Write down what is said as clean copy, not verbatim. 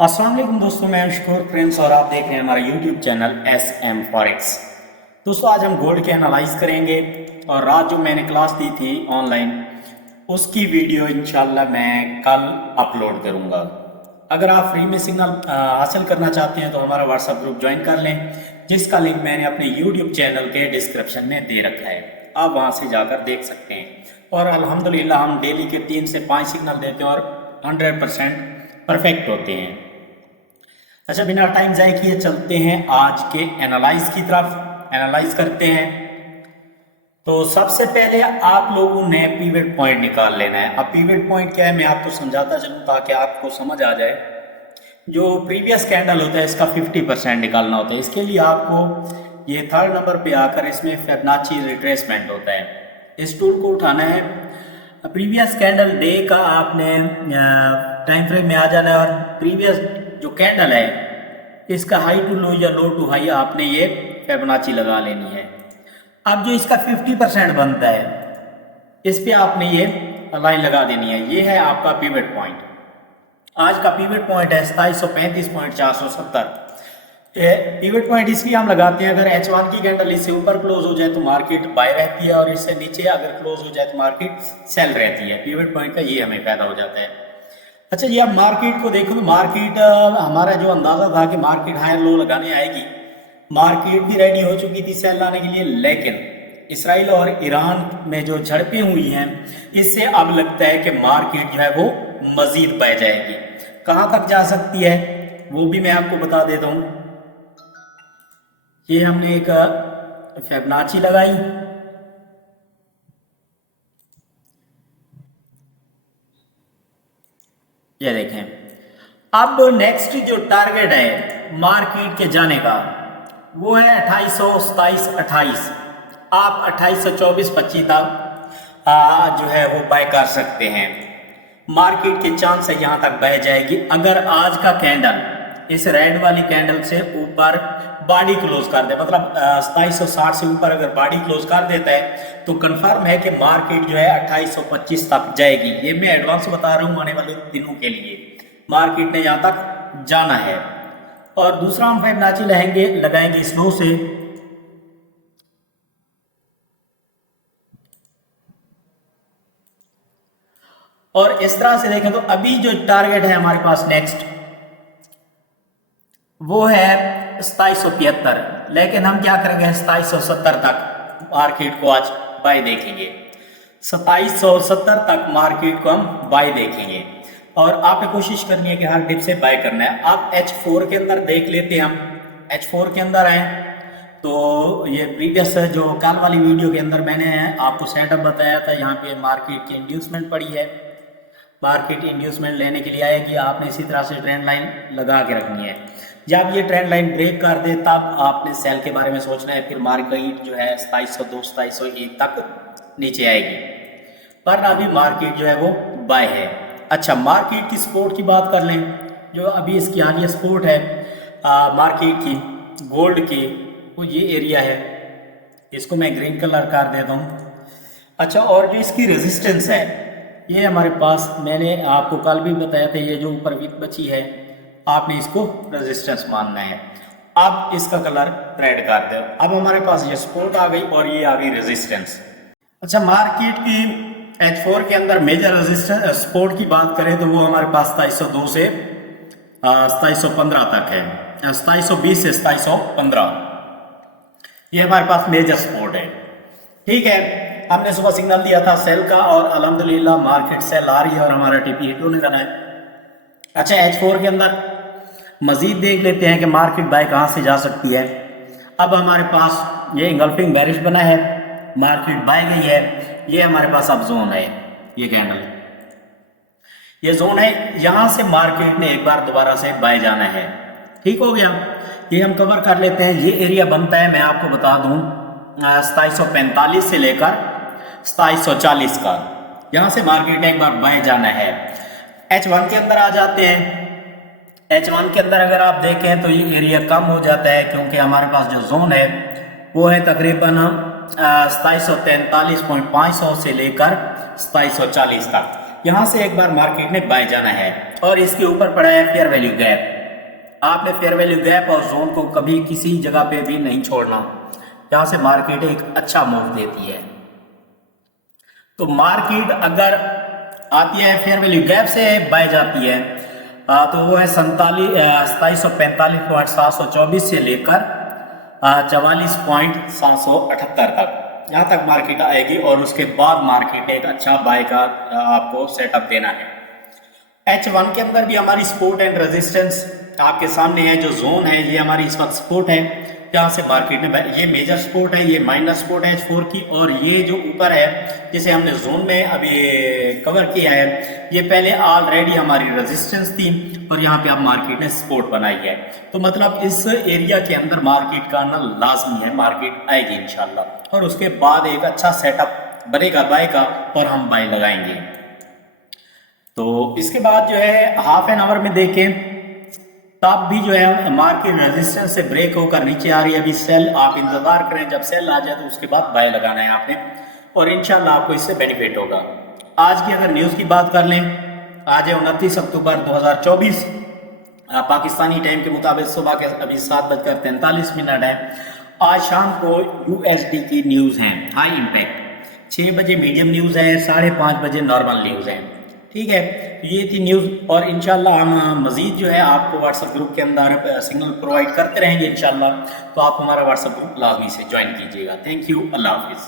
अस्सलाम वालेकुम दोस्तों, मैं शुक्र प्रिंस और आप देख रहे हैं हमारा यूट्यूब चैनल SM फॉरेक्स। दोस्तों आज हम गोल्ड के एनालाइज करेंगे और रात जो मैंने क्लास दी थी ऑनलाइन उसकी वीडियो इंशाल्लाह मैं कल अपलोड करूंगा। अगर आप फ्री में सिग्नल हासिल करना चाहते हैं तो हमारा व्हाट्सएप ग्रुप ज्वाइन कर लें, जिसका लिंक मैंने अपने यूट्यूब चैनल के डिस्क्रिप्शन में दे रखा है। आप वहाँ से जाकर देख सकते हैं। और अल्हम्दुलिल्लाह हम डेली के 3 से 5 सिग्नल देते हैं और 100% परफेक्ट होते हैं। अच्छा, बिना टाइम ज़ाय किए चलते हैं आज के एनालाइज की तरफ। एनालाइज करते हैं तो सबसे पहले आप लोगों ने पीवट पॉइंट निकाल लेना है। अब पीवट पॉइंट क्या है मैं आपको समझाता चलूँ ताकि आपको समझ आ जाए। जो प्रीवियस कैंडल होता है इसका 50% निकालना होता है। इसके लिए आपको ये थर्ड नंबर पे आकर इसमें फिबोनाची रिट्रेसमेंट होता है, इस टूल को उठाना है। प्रीवियस कैंडल डे का आपने टाइम फ्रेम में आ जाना है और प्रीवियस जो कैंडल है इसका हाई टू लो या लो टू हाई आपने ये फिबोनाची लगा लेनी है। अब जो इसका 50% बनता है इस पे आपने ये लाइन लगा देनी है। ये है आपका पिवट पॉइंट। आज का पिवट पॉइंट है 2735.470। पिवट पॉइंट इसलिए हम लगाते हैं, अगर H1 की कैंडल इससे ऊपर क्लोज हो जाए तो मार्केट बाय रहती है और इससे नीचे अगर क्लोज हो जाए तो मार्केट सेल रहती है। पिवट पॉइंट का ये हमें फायदा हो जाता है। अच्छा, ये आप मार्केट को देखो तो मार्केट हमारा जो अंदाजा था कि मार्केट हायर लो लगाने आएगी, मार्केट भी रेडी हो चुकी थी सेल लाने के लिए, लेकिन इसराइल और ईरान में जो झड़पें हुई हैं इससे अब लगता है कि मार्केट जो है वो मजीद बह जाएगी। कहाँ तक जा सकती है वो भी मैं आपको बता देता हूँ। ये हमने एक फिबोनाची लगाई, ये देखें। अब नेक्स्ट जो टारगेट है मार्केट के जाने का वो है 2800, 27, 28। आप 2824, 25 तक जो है वो बाय कर सकते हैं। मार्केट के चांस है यहाँ तक बह जाएगी। अगर आज का कैंडल इस रेड वाली कैंडल से ऊपर बॉडी क्लोज कर दे, मतलब 2760 से ऊपर अगर बॉडी क्लोज कर देता है तो कंफर्म है कि मार्केट जो है 2825 तक जाएगी। ये मैं एडवांस बता रहा हूँ आने वाले दिनों के लिए मार्केट ने यहाँ तक जाना है। और दूसरा हम फिबोनाची लगाएंगे स्लो से। और इस तरह से देखें तो अभी जो टारगेट है हमारे पास नेक्स्ट वो है 2775, लेकिन हम क्या करेंगे 2770 तक मार्केट को आज बाय देखेंगे। 2770 तक मार्केट को हम बाय देखेंगे और आपने कोशिश करनी है कि हर डिप से बाय करना है। आप H4 के अंदर देख लेते हैं। हम H4 के अंदर आए तो ये प्रीवियस जो कल वाली वीडियो के अंदर मैंने आपको सेटअप बताया था, यहाँ पे मार्केट की इंड्यूसमेंट पड़ी है। मार्केट इंड्यूसमेंट लेने के लिए आएगी, आपने इसी तरह से ट्रेंड लाइन लगा के रखनी है। जब ये ट्रेंड लाइन ब्रेक कर दे तब आपने सेल के बारे में सोचना है। फिर मार्केट जो है 2702, 2701 तक नीचे आएगी, पर अभी मार्केट जो है वो बाय है। अच्छा, मार्केट की सपोर्ट की बात कर लें। जो अभी इसकी हालिया सपोर्ट है मार्केट की गोल्ड की, वो ये एरिया है, इसको मैं ग्रीन कलर कर देता हूँ। अच्छा, और जो इसकी रेजिस्टेंस है ये हमारे पास, मैंने आपको कल भी बताया था, ये जो ऊपर विथ बची है आपने इसको रेजिस्टेंस मानना है। अब इसका कलर रेड कर दो। अब हमारे पास ये सपोर्ट आ गई और ये आ गई रेजिस्टेंस। अच्छा, मार्केट की H4 के अंदर मेजर रेजिस्टेंस सपोर्ट की बात करें तो वो हमारे पास 2702 से 2715 तक है, 2720 से 2715 ये हमारे पास मेजर सपोर्ट है। ठीक है, हमने सुबह सिग्नल दिया था सेल का और अल्हम्दुलिल्लाह मार्केट सेल आ रही है और हमारा टीपी हिट होने का है। अच्छा, H4 के अंदर मजीद देख लेते हैं कि मार्केट बाय कहाँ से जा सकती है। अब हमारे पास ये इंगल्फिंग बेरिश बना है, मार्केट बाय गई है। ये हमारे पास अब जोन है, ये कैंडल ये जोन है, यहाँ से मार्केट ने एक बार दोबारा से बाय जाना है। ठीक हो गया, ये हम कवर कर लेते हैं। ये एरिया बनता है, मैं आपको बता दूं 2745 से लेकर 2740 का, यहाँ से मार्केट ने एक बार बाय जाना है। H1 के अंदर आ जाते हैं। H1 के अंदर अगर आप देखें तो ये एरिया कम हो जाता है क्योंकि हमारे पास जो जोन है वो है तकरीबन 2743.500 से लेकर 2740 तक। यहाँ से एक बार मार्केट ने बाय जाना है और इसके ऊपर पड़ा है फेयर वैल्यू गैप। आपने फेयर वैल्यू गैप और जोन को कभी किसी जगह पे भी नहीं छोड़ना। यहाँ से मार्केट एक अच्छा मूव देती है। तो मार्केट अगर आती है फेयर वैल्यू गैप से बाय जाती है तो वो है 2745.724 से लेकर 44.778 तक, यहाँ तक मार्केट आएगी और उसके बाद मार्केट एक अच्छा बाय का आपको सेटअप देना है। H1 के अंदर भी हमारी सपोर्ट एंड रेजिस्टेंस आपके सामने है। जो जोन है ये हमारी इस वक्त सपोर्ट है, यहाँ से मार्केट में ये मेजर सपोर्ट है, ये माइनर सपोर्ट है H4 की, और ये जो ऊपर है जिसे हमने जोन में अभी कवर किया है ये पहले ऑलरेडी हमारी रेजिस्टेंस थी और यहाँ पे अब मार्केट ने सपोर्ट बनाई है। तो मतलब इस एरिया के अंदर मार्केट का आना लाजमी है, मार्केट आएगी इंशाल्लाह और उसके बाद एक अच्छा सेटअप बनेगा बाय का और हम बाय लगाएंगे। तो इसके बाद जो है हाफ एन आवर में देखें तब भी जो है मार्केट रेजिस्टेंस से ब्रेक होकर नीचे आ रही है। अभी सेल आप इंतजार करें, जब सेल आ जाए तो उसके बाद बाय लगाना है आपने और इंशाल्लाह आपको इससे बेनिफिट होगा। आज की अगर न्यूज़ की बात कर लें, आज है 29 अक्टूबर 2024, पाकिस्तानी टाइम के मुताबिक सुबह के अभी 7:43 है। आज शाम को USD की न्यूज़ है हाई इम्पैक्ट, 6 बजे मीडियम न्यूज़ है, 5:30 बजे नॉर्मल न्यूज़ है। ठीक है, तो ये थी न्यूज़ और इंशाल्लाह हम मज़ीद जो है आपको व्हाट्सएप ग्रुप के अंदर सिग्नल प्रोवाइड करते रहेंगे इंशाल्लाह। तो आप हमारा व्हाट्सएप ग्रुप लाजमी से ज्वाइन कीजिएगा। थैंक यू, अल्लाह हाफिज़।